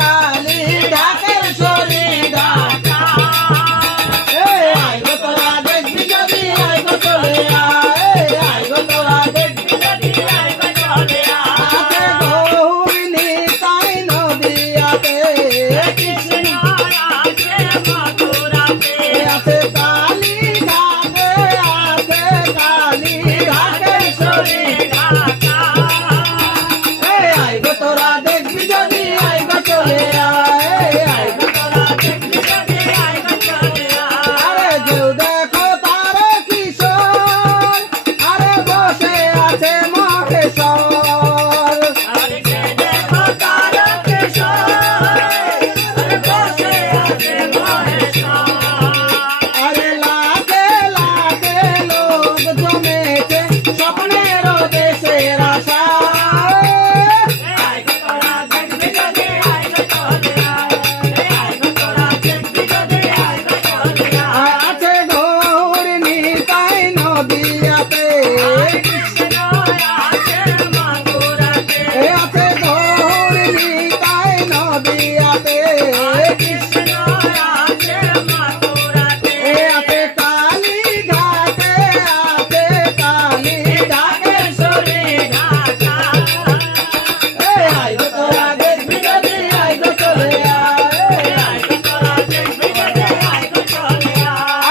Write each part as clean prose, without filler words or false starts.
কালি ঢাকের শরী ঢাকা আইগো তোরা দেখবি যদি আইগো চলে আইগো তোরা দেখবি যদি আইগো চলে আছে গৌরিনী তাই নদিয়াতে কৃষ্ণ আছে মথুরাতে আছে কালি ঢাকে আছে কালি ঢাকের শরী ঢাকা আইগো তোরা দেখবি যদি আইগো চলে আইগো তোরা দেখবি যদি আইগো চলে আরে কেউ দেখো তার কিশোর আরে বসে আছে মহেশ্বর আরে কেউ দেখো তার কিশোর আরে বসে আছে মহেশ্বর আরে লাখে লাখে লোক জমেছে স্বপ্নের দেশের আশা আছে গৌরিনী তাই নদিয়াতে কৃষ্ণ আছে মথুরাতে আছে গৌরিনী তাই নদিয়াতে কৃষ্ণ আছে মথুরাতে আছে কালী ঘাটে আছে কালী ঢাকের শরী ঢাকা আইগো তোরা দেখবি যদি আইগো চলে আইগো তোরা দেখবি যদি আইগো চলে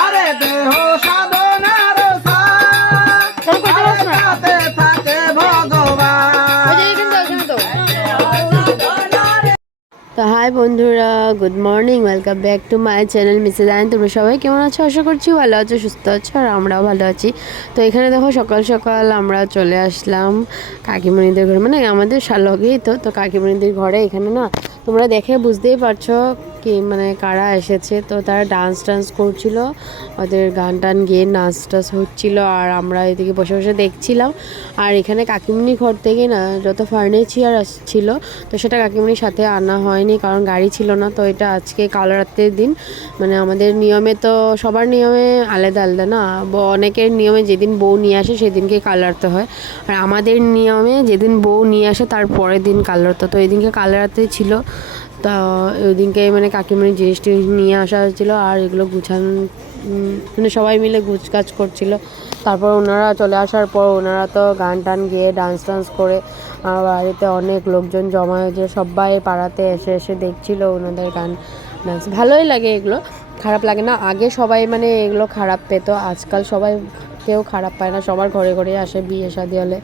আরে দেহ সাধনার সাথে থাকে ভগবান তো হাই বন্ধুরা, good morning, welcome back to my channel Mrs আইন। তোমরা সবাই কেমন আছো? আশা করছি ভালো আছো, সুস্থ আছো, আর আমরাও ভালো আছি। তো এখানে দেখো সকাল সকাল আমরা চলে আসলাম কাকিমণিদের ঘরে, মানে আমাদের লগেই তো কাকিমণিদের ঘরে। এখানে না তোমরা দেখে বুঝতেই পারছো কি মানে কারা এসেছে। তো তারা ডান্স করছিল, ওদের গান টান গিয়ে নাচ টাচ হচ্ছিল, আর আমরা এদিকে বসে বসে দেখছিলাম। আর এখানে কাকিমণি ঘর থেকে না যত ফার্নিচার আসছিল, তো সেটা কাকিমণির সাথে আনা হয়নি, কারণ গাড়ি ছিল না। তো এটা আজকে কাল রাতের দিন, মানে আমাদের নিয়মে তো সবার নিয়মে আলাদা আলাদা না, অনেকের নিয়মে যেদিন বউ নিয়ে আসে সেদিনকে কাল রাতে হয়, আর আমাদের নিয়মে যেদিন বউ নিয়ে আসে তার পরের দিন কাল রাতে। তো এদিনকে কাল রাতে ছিল, তা ওই দিনকে মানে কাকিমণির জিনিসটি নিয়ে আসা হয়েছিলো, আর এগুলো গুছান মানে সবাই মিলে গুছগাছ করছিল। তারপর ওনারা চলে আসার পর ওনারা তো গান টান গিয়ে ডান্স করে বাড়িতে অনেক লোকজন জমা হয়েছে, সবাই পাড়াতে এসে এসে দেখছিল ওনাদের গান ডান্স। ভালোই লাগে এগুলো, খারাপ লাগে না। আগে সবাই মানে এগুলো খারাপ পেত, আজকাল সবাই কেউ খারাপ পায় না, সবার ঘরে ঘরে আসে বিয়ে শাদী হলে।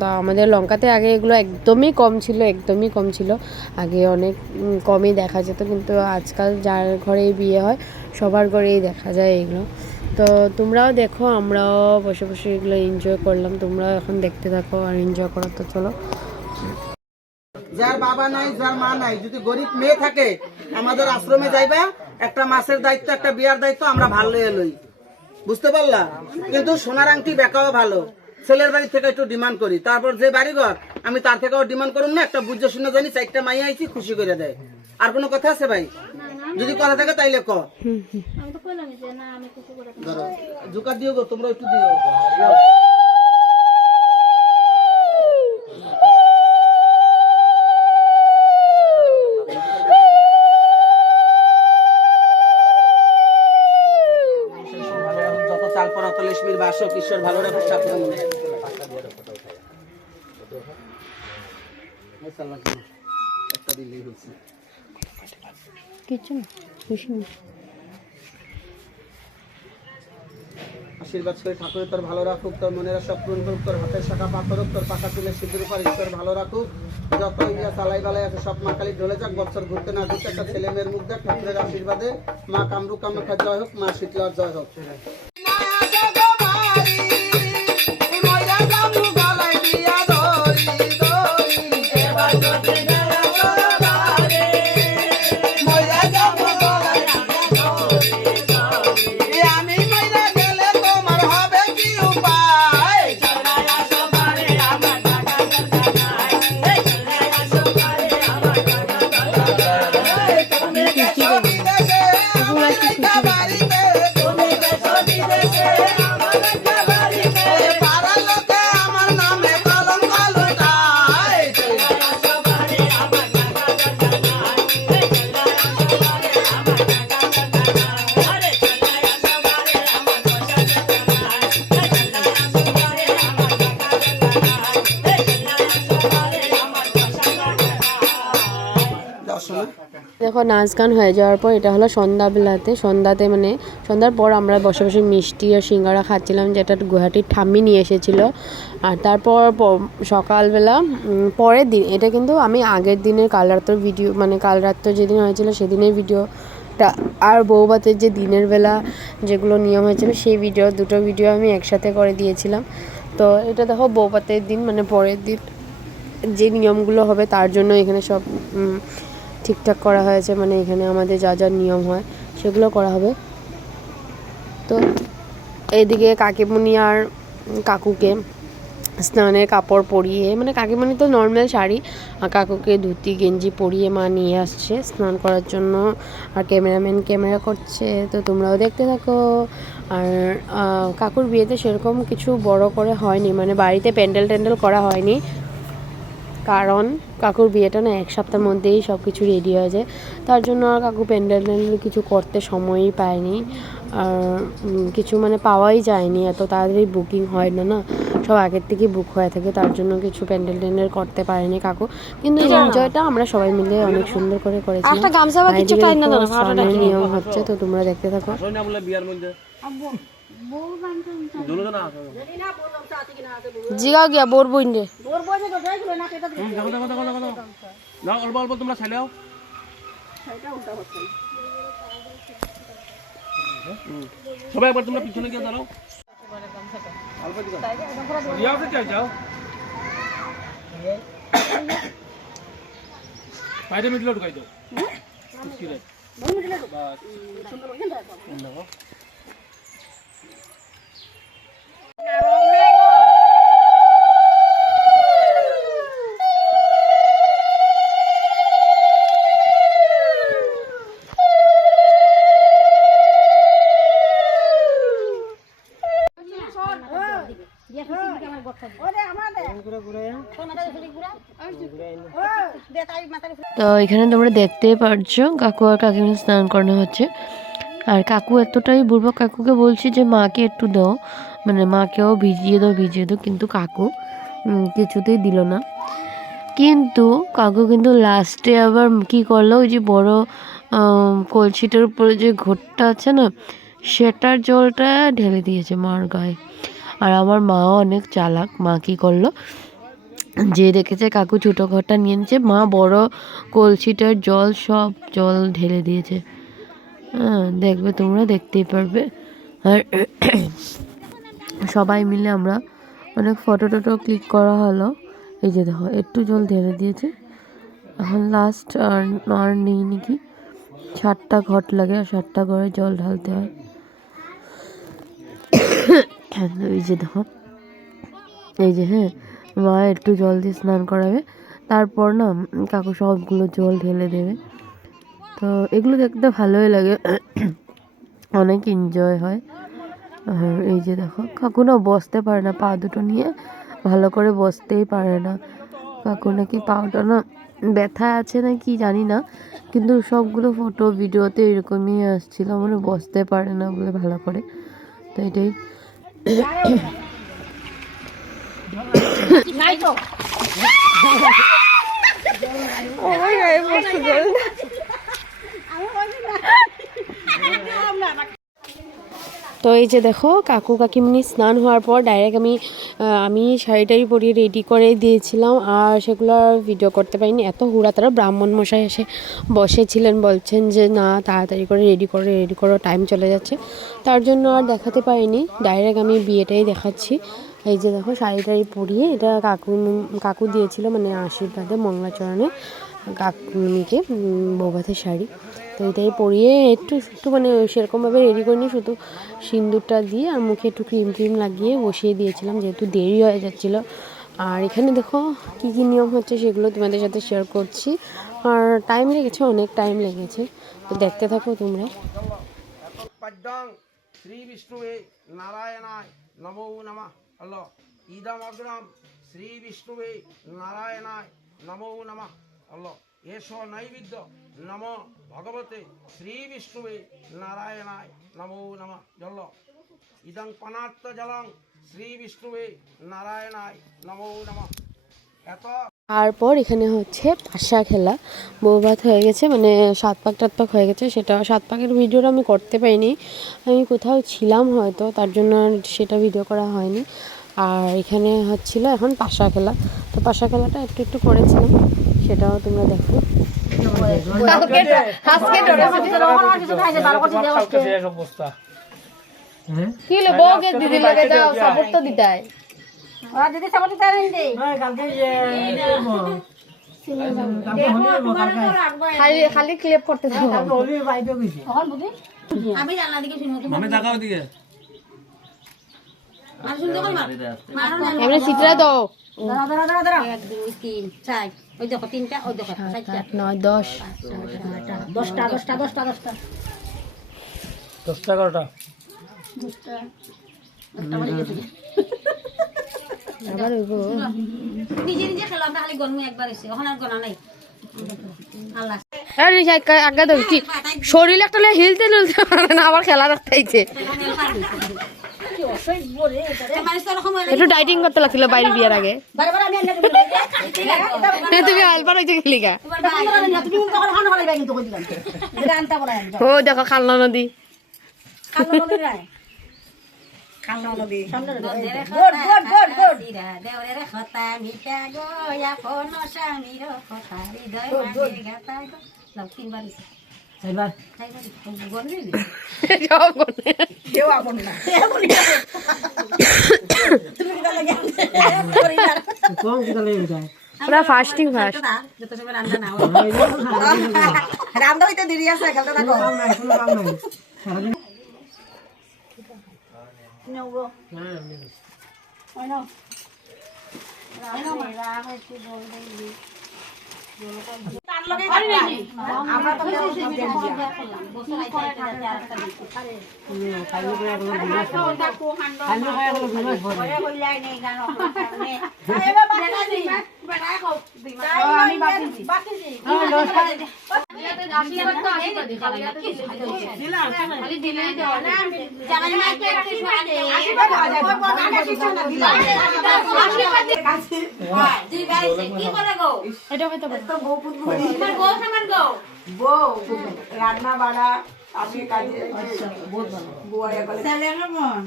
তো আমাদের লঙ্কাতে আগে এগুলো একদমই কম ছিল, আগে অনেক কমই দেখা যেত, কিন্তু আজকাল যার ঘরেই বিয়ে হয় সবার ঘরেই দেখা যায় এগুলো। তো তোমরাও দেখো, আমরাও বসে বসে এগুলো এনজয় করলাম, তোমরাও এখন দেখতে থাকো আর এনজয় করো। তো চলো। যার বাবা নাই, যার মা নাই, যদি গরিব মেয়ে থাকে আমাদের আশ্রমে যাইবা, একটা মাসের দায়িত্ব, একটা বিয়ার দায়িত্ব আমরা ভালো লই, বুঝতে পারলা? কিন্তু সোনার আংটি বেকাও ভালো, ছেলের বাড়ি থেকে একটু ডিমান্ড করি, তারপর যে বাড়িঘর আমি তার থেকেও ডিমান্ড করুন না, একটা বুঝে শুনে জানি 4টা মাইয়া আইছি খুশি করে দেয়। আর কোনো কথা আছে ভাই? যদি কথা থাকে তাইলে ক জুকা দিও গো, তোমরা একটু দিও। যত চাল পরা তলেশমির বাসক ঈশ্বর ভালো রাখো, সাথে কিছু না, খুশি না। আশীর্বাদ করে ঠাকুর তোর ভালো রাখুক, তোর মনের সব পূরণ করুক, তোর হাতের শাখা পাথর তোর পাকা চুলের সিদ্ধের উপর ঈশ্বর ভালো রাখুক। যত ইয়া চালাই বালাই আছে সব মা কালী ঢলে যাক, বছর ঘুরতে না ঘুরতে একটা ছেলে মেয়ের মুখ দেখ, ঠাকুরের আশীর্বাদে মা কামরু কামাখ্যা জয় হোক, মা শীতলার জয় হোক। শোনা। দেখো নাচ গান হয়ে যাওয়ার পর এটা হলো সন্ধ্যাতে মানে সন্ধ্যার পর আমরা বসে বসে মিষ্টি আর সিঙ্গারা খাচ্ছিলাম, যেটা গুয়াহাটির ঠাম্মি নিয়ে এসেছিলো। আর তারপর সকালবেলা পরের দিন, এটা কিন্তু আমি আগের দিনের কাল রাত্রের ভিডিও, মানে কাল রাত্রে যেদিন হয়েছিল সেদিনের ভিডিওটা, আর বউভাতের যে দিনের বেলা যেগুলো নিয়ম হয়েছিল সেই দুটো ভিডিও আমি একসাথে করে দিয়েছিলাম। তো এটা দেখো বউভাতের দিন, মানে পরের দিন যে নিয়মগুলো হবে তার জন্য এখানে সব ঠিকঠাক করা হয়েছে, মানে এখানে আমাদের যা যা নিয়ম হয় সেগুলো করা হবে। তো এইদিকে কাকিমণি আর কাকুকে স্নানের কাপড় পরিয়ে, মানে কাকিমণি তো নর্মাল শাড়ি, আর কাকুকে ধুতি গেঞ্জি পরিয়ে মা নিয়ে আসছে স্নান করার জন্য। আর ক্যামেরাম্যান ক্যামেরা করছে, তো তোমরাও দেখতে থাকো। আর কাকুর বিয়েতে সেরকম কিছু বড় করে হয়নি, মানে বাড়িতে প্যান্ডেল করা হয়নি, কারণ কাকুর বিয়েটা না এক সপ্তাহের মধ্যেই সব কিছু রেডি হয়ে যায়। তার জন্য আর কাকু প্যান্ডেল কিছু করতে সময়ই পায়নি, আর কিছু মানে পাওয়াই যায়নি, এত তাড়াতাড়ি বুকিং হয় না, সব আগের থেকে বুক হয়ে থাকে, তার জন্য কিছু প্যান্ডেল করতে পারেনি কাকু। কিন্তু এই এনজয়টা আমরা সবাই মিলে অনেক সুন্দর করে করেছিলাম। স্নানের নিয়ম হচ্ছে, তো তোমরা দেখতে থাকো। জিগাও গিয়া বোর বইন্ডে অল্প অল্প তোমরা ছাইলাও। সবাই একবার তোমরা পিছনে গিয়ে দাঁড়াও। বাইরে মিডলে ঢুকাই দাও। তো এখানে তোমরা দেখতেই পারছো কাকু আর কাকিমা স্নান করানো হচ্ছে। আর কাকু এতটাই বুড়ো, কাকুকে বলছি যে মাকে একটু দাও, মানে মাকেও ভিজিয়ে দাও, কিন্তু কাকু কিছুতেই দিল না। কিন্তু কাকু কিন্তু লাস্টে আবার কি করলো, ওই যে বড় কলসিটার উপরে যে ঘটটা আছে না, সেটার জলটা ঢেলে দিয়েছে মার গায়ে। আর আমার মাও অনেক চালাক, মা কী করলো, যে দেখেছে কাকু ছোটো ঘরটা নিয়ে নিচ্ছে, মা বড় কলসিটার সব জল ঢেলে দিয়েছে। হ্যাঁ দেখবে, তোমরা দেখতেই পারবে। আর সবাই মিলে আমরা অনেক ফটো ক্লিক করা হলো। এই যে দেখো একটু জল ঢেলে দিয়েছে, এখন লাস্ট আর নেই নাকি, 7টা ঘট লাগে, আর 7টা ঘরে জল ঢালতে হয়। এই যে দেখো, এই যে হ্যাঁ, মা একটু জল দিয়ে স্নান করাবে, তারপর না কাকু সবগুলো জল ঢেলে দেবে। তো এগুলো দেখতে ভালোই লাগে, অনেক এনজয় হয়। আর এই যে দেখো কাকু না বসতে পারে না, পা দুটো নিয়ে ভালো করে বসতেই পারে না। কাকু নাকি পাটা না ব্যথা আছে না কি জানি না, কিন্তু সবগুলো ফটো ভিডিওতে এরকমই আসছিল, মানে বসতে পারে না বলে ভালো করে। তো এটাই তো এই যে দেখো কাকু কাকিমনি স্নান হওয়ার পর ডাইরেক্ট আমি শাড়িটাই পরিয়ে রেডি করে দিয়েছিলাম, আর সেগুলো আর ভিডিও করতে পারিনি, এত হুড়াতাড়া। ব্রাহ্মণ মশাই এসে বসেছিলেন, বলছেন যে না তাড়াতাড়ি করে রেডি করো, টাইম চলে যাচ্ছে, তার জন্য আর দেখাতে পারিনি। ডাইরেক্ট আমি বিয়েটাই দেখাচ্ছি। এই যে দেখো শাড়িটাই পরিয়ে, এটা কাকু দিয়েছিল, মানে আশীর্বাদে মঙ্গলাচরণে কাকুনিকে বৌভাতের শাড়ি। তো এটাই পরিয়ে একটু মানে সেরকমভাবে রেডি করিনি, শুধু সিঁদুরটা দিয়ে আর মুখে একটু ক্রিম লাগিয়ে বসিয়ে দিয়েছিলাম, যেহেতু দেরি হয়ে যাচ্ছিলো। আর এখানে দেখো কী কী নিয়ম হচ্ছে সেগুলো তোমাদের সাথে শেয়ার করছি। আর টাইম লেগেছে, অনেক টাইম লেগেছে, তো দেখতে থাকো তোমরা। শ্রী বিষ্ণুবে নারায়ণায় নমো নমঃ। হলো ইদম অগ্রম শ্রী বিষ্ণুবে নারায়ণায় নমো নমঃ। হলো এষ নৈবেদ্য নম ভগবতে শ্রী বিষ্ণুবে নারায়ণায় নমো নমঃ। হলো ইদং পানাত্ত জলং শ্রী বিষ্ণুবে নারায়ণায় নমো নমঃ। এত তারপর এখানে হচ্ছে পাশা খেলা, বউ ভাত হয়ে গেছে, মানে 7 পাক 8 পাক হয়ে গেছে। সেটা 7 পাকের ভিডিওটা আমি করতে পারিনি, আমি কোথাও ছিলাম হয়তো, তার জন্য আর সেটা ভিডিও করা হয়নি। আর এখানে হচ্ছিল এখন পাশা খেলা, তো পাশা খেলাটা একটু একটু করেছিলাম, সেটাও তোমরা দেখো। খালি ক্লিপ করতে থাকো। আমি জানলা দিকে শুনবো তুমি আমি তাকাও দিকে আর শুনতে কই মারো না এবারে চিত্রা দাও। দাঁড়া 1 2 3 4 ওই দেখো তিনটা ওই দেখো 4টা 8 9 10 10টা 10টা 10টা 10টা 10টা 11টা 10টা মানে গেছে আবার হইব। নিজে নিজে খেলো আমরা খালি গনমু একবার এসে ওখানে আর গনা নাই আল্লাহ আরে আগে দাও কি শরীর একটা হিলতে নিলতে পারে না, আবার খেলা রাখতেইছে। একটু ডাইটিং করতে লাগছিল বাইরে বিয়ার আগে। বারবার আমি তুমি আলবার হইতে গেলি গা। তুমি তখন খানো খালি কিন্তু কই দিলাম এটা আনতা বলাই ও দেখো খালনা নদী। খালো নদী নাই খালো নদী গুড গুড গুড গুড দেওরে খতা মিটা গো ইয়া কোন স্বামীর কথা হৃদয় মানে গাতা গো লাভ তিনবার দিছে চারবার গনে সব বলে কেউ আপন না তুমি কি লাগে কোন কি লাগে যায় পুরা ফাস্টিং ফাস্ট। যত সময় রান্না না হয় রান্না হইতে দেরি আছে খেলতে থাকো কাম নাই কোনো কাম নাই সারাদিন নেবো ওই নাও রান্না হচ্ছে বল দেই তার লগে আমরা তো বসে রাইতে যাচ্ছে আরেকটা দিতে আরে খাইলো করে এগুলো বিনাশ খাইলো খায় এগুলো বিনাশ হয় ওরে কইলাই নেই গান ওখানে এ বাবা বাকি বেটা খাও আমি বাকি খালি দিলে দাও না জামাই মা প্র্যাকটিস মানে আশীর্বাদ দুই গাইছে কি করে গো এটা হইতো পারে। তোমার বউ সমান গো বউ রান্না বাড়া আমি কাজে বহুত ভালো বউ আর বলে ছেলে কেমন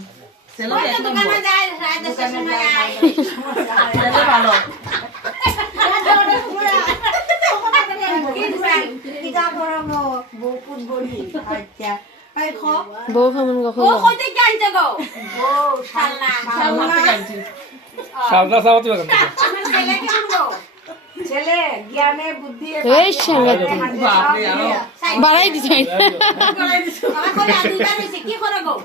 ওই তো দোকানে যায় রাত 10টার সময় আয় ছেলে ভালো কি যা করবো বউ পুত বড়ি আচ্ছা এই খো বউ কেমন কখন ও কইতে জানতে গো বউ শালা শালদা সাওয়াতি বাগান আমার ছেলে কেমন গো ছেলে জ্ঞানে বুদ্ধি এই সাংঘাতিক বাড়াই দিছে। আমার কইলা দুইবার হইছে কি করে গো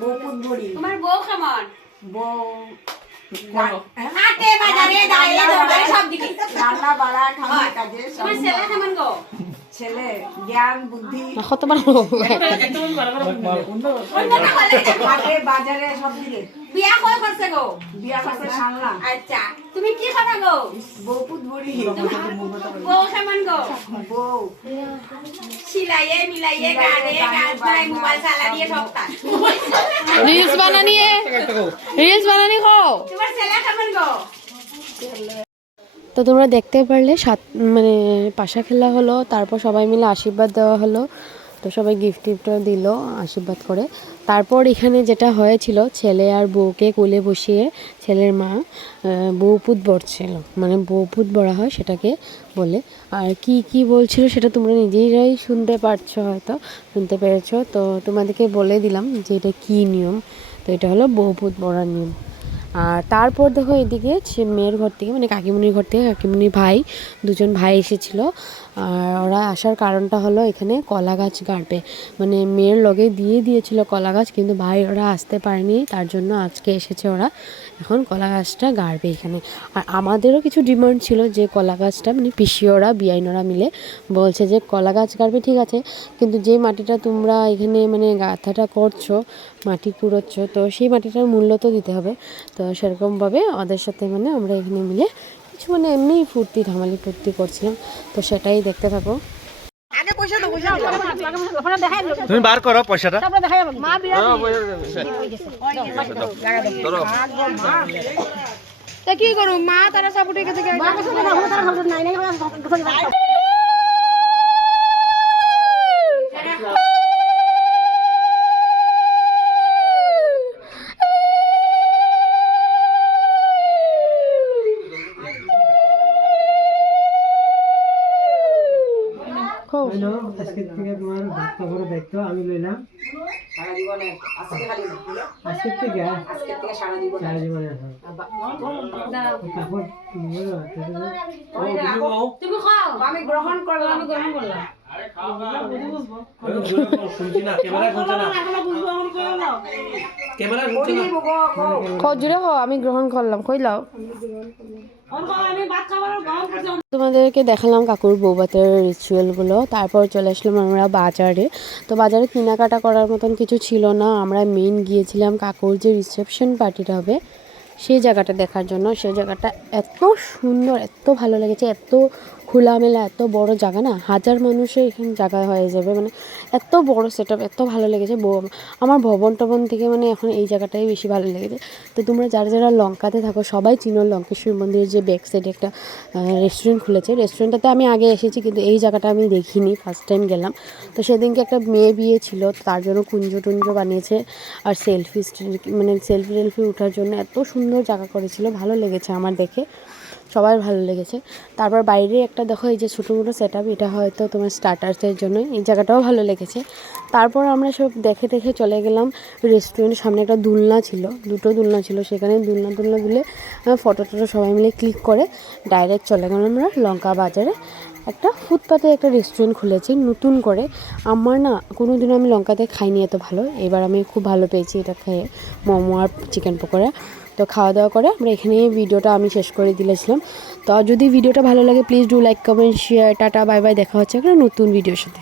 বউ পুত বড়ি তোমার বউ কেমন বউ হাটে বাজারে দাঁড়িয়ে দৌড়ে সব দিকে রান্না বাড়া খাওয়া কাজে সব তোমার ছেলে কেমন গো ছেলে জ্ঞান বুদ্ধি কত বার হাটে বাজারে সব দিকে বিয়া কই করছে গো বিয়া করতে সামলা আচ্ছা তুমি কি করে গো বউ পুত বড়ি বউ কেমন গো বউ সিলাইয়ে মিলাইয়ে গানে গান বাই মোবাইল চালা দিয়ে সব কাজ রিলস বানানি খাও। তোমার ছেলে কেমন গো তো তোমরা দেখতে পারলে মানে পাশা খেলা হলো, তারপর সবাই মিলে আশীর্বাদ দেওয়া হলো, তো সবাই গিফট দিল আশীর্বাদ করে। তারপর এখানে যেটা হয়েছিল, ছেলে আর বউকে কোলে বসিয়ে ছেলের মা বউপুত বরছিল, মানে বউপুত বড়া হয় সেটাকে বলে। আর কি কি বলছিল সেটা তোমরা নিজেরাই শুনতে পারছো, হয়তো শুনতে পেরেছো, তো তোমাদেরকে বলে দিলাম যে এটা কী নিয়ম। তো এটা হলো বউপুত বড়ার নিয়ম। আর তারপর দেখো এদিকে মেয়ের ঘর থেকে, মানে কাকিমুনির ঘর থেকে কাকিমুনির ভাই, দুজন ভাই এসেছিলো। আর ওরা আসার কারণটা হলো এখানে কলা গাছ গাড়বে, মানে মেয়ের লগে দিয়েছিল কলা গাছ, কিন্তু ভাই ওরা আসতে পারেনি, তার জন্য আজকে এসেছে ওরা, এখন কলা গাছটা গাড়বে এখানে। আর আমাদেরও কিছু ডিমান্ড ছিল যে কলা গাছটা, মানে পিসিওরা বিআইনরা মিলে বলছে যে কলা গাছ গাড়বে ঠিক আছে, কিন্তু যে মাটিটা তোমরা এখানে মানে গাঁথাটা করছো, মাটি কুড়োচ্ছ, তো সেই মাটিটার মূল্য তো দিতে হবে। তো সেরকমভাবে ওদের সাথে মানে আমরা এখানে মিলে কিছু মানে এমনি ধামালি ফুর্তি করছিলাম, তো সেটাই দেখতে থাকো। তুমি বার করো পয়সাটা তা কি করব মা তারা সাপোর্টে গেছে কি আজকে থেকে তোমার খবর দায়িত্ব আমি লইলাম সারা জীবনে আজকে খালি না। আজকে থেকে আজকে থেকে সারা জীবন সারা জীবনে কাপড় আমি গ্রহণ করলাম। খজুরে আমি গ্রহণ করলাম কইলাও তোমাদেরকে দেখালাম কাকুর বৌভাতের রিচুয়ালগুলো। তারপর চলে আসলাম আমরা বাজারে। তো বাজারে কেনাকাটা করার মতন কিছু ছিল না, আমরা মেইন গিয়েছিলাম কাকুর যে রিসেপশন পার্টিটা হবে সেই জায়গাটা দেখার জন্য। সেই জায়গাটা এত সুন্দর, এত ভালো লেগেছে, এত খোলামেলা, এত বড় জায়গা না, হাজার মানুষের এখানে জায়গা হয়ে যাবে, মানে এত বড় সেট আপ, এত ভালো লেগেছে। আমার ভবন টবন থেকে মানে এখন এই জায়গাটাই বেশি ভালো লেগেছে। তো তোমরা যারা যারা লঙ্কাতে থাকো সবাই চিনো, লঙ্কেশ্বর মন্দিরের যে ব্যাক সাইডে একটা রেস্টুরেন্ট খুলেছে। রেস্টুরেন্টটাতে আমি আগে এসেছি কিন্তু এই জায়গাটা আমি দেখিনি, ফার্স্ট টাইম গেলাম। তো সেদিনকে একটা মেয়ে বিয়ে ছিল, তার জন্য কুঞ্জ টুঞ্জ বানিয়েছে আর সেলফি মানে সেলফি ওঠার জন্য এত সুন্দর জায়গা করেছিল, ভালো লেগেছে আমার দেখে, সবার ভালো লেগেছে। তারপর বাইরে একটা দেখো এই যে ছোটো মোটো সেট আপ, এটা হয়তো তোমার স্টার্টার্সের জন্য, এই জায়গাটাও ভালো লেগেছে। তারপর আমরা সব দেখে দেখে চলে গেলাম রেস্টুরেন্টের সামনে। একটা দোলনা ছিল, দুটো দোলনা ছিল, সেখানে দোলনা দুলে ফটো টটো সবাই মিলে ক্লিক করে ডাইরেক্ট চলে গেলাম আমরা লঙ্কা বাজারে। একটা ফুটপাতে একটা রেস্টুরেন্ট খুলেছে নতুন করে, আমার না কোনো দিনও আমি লঙ্কাতে খাইনি এত ভালো, এবার আমি খুব ভালো পেয়েছি এটা খেয়ে, মোমো আর চিকেন পকোড়া। তো খাওয়া দাওয়া করে আমরা এখানে ভিডিওটা আমি শেষ করে দিয়েছিলাম। তো যদি ভিডিওটা ভালো লাগে please do like comment share, tata bye bye, দেখা হচ্ছে একটা নতুন ভিডিওর সাথে।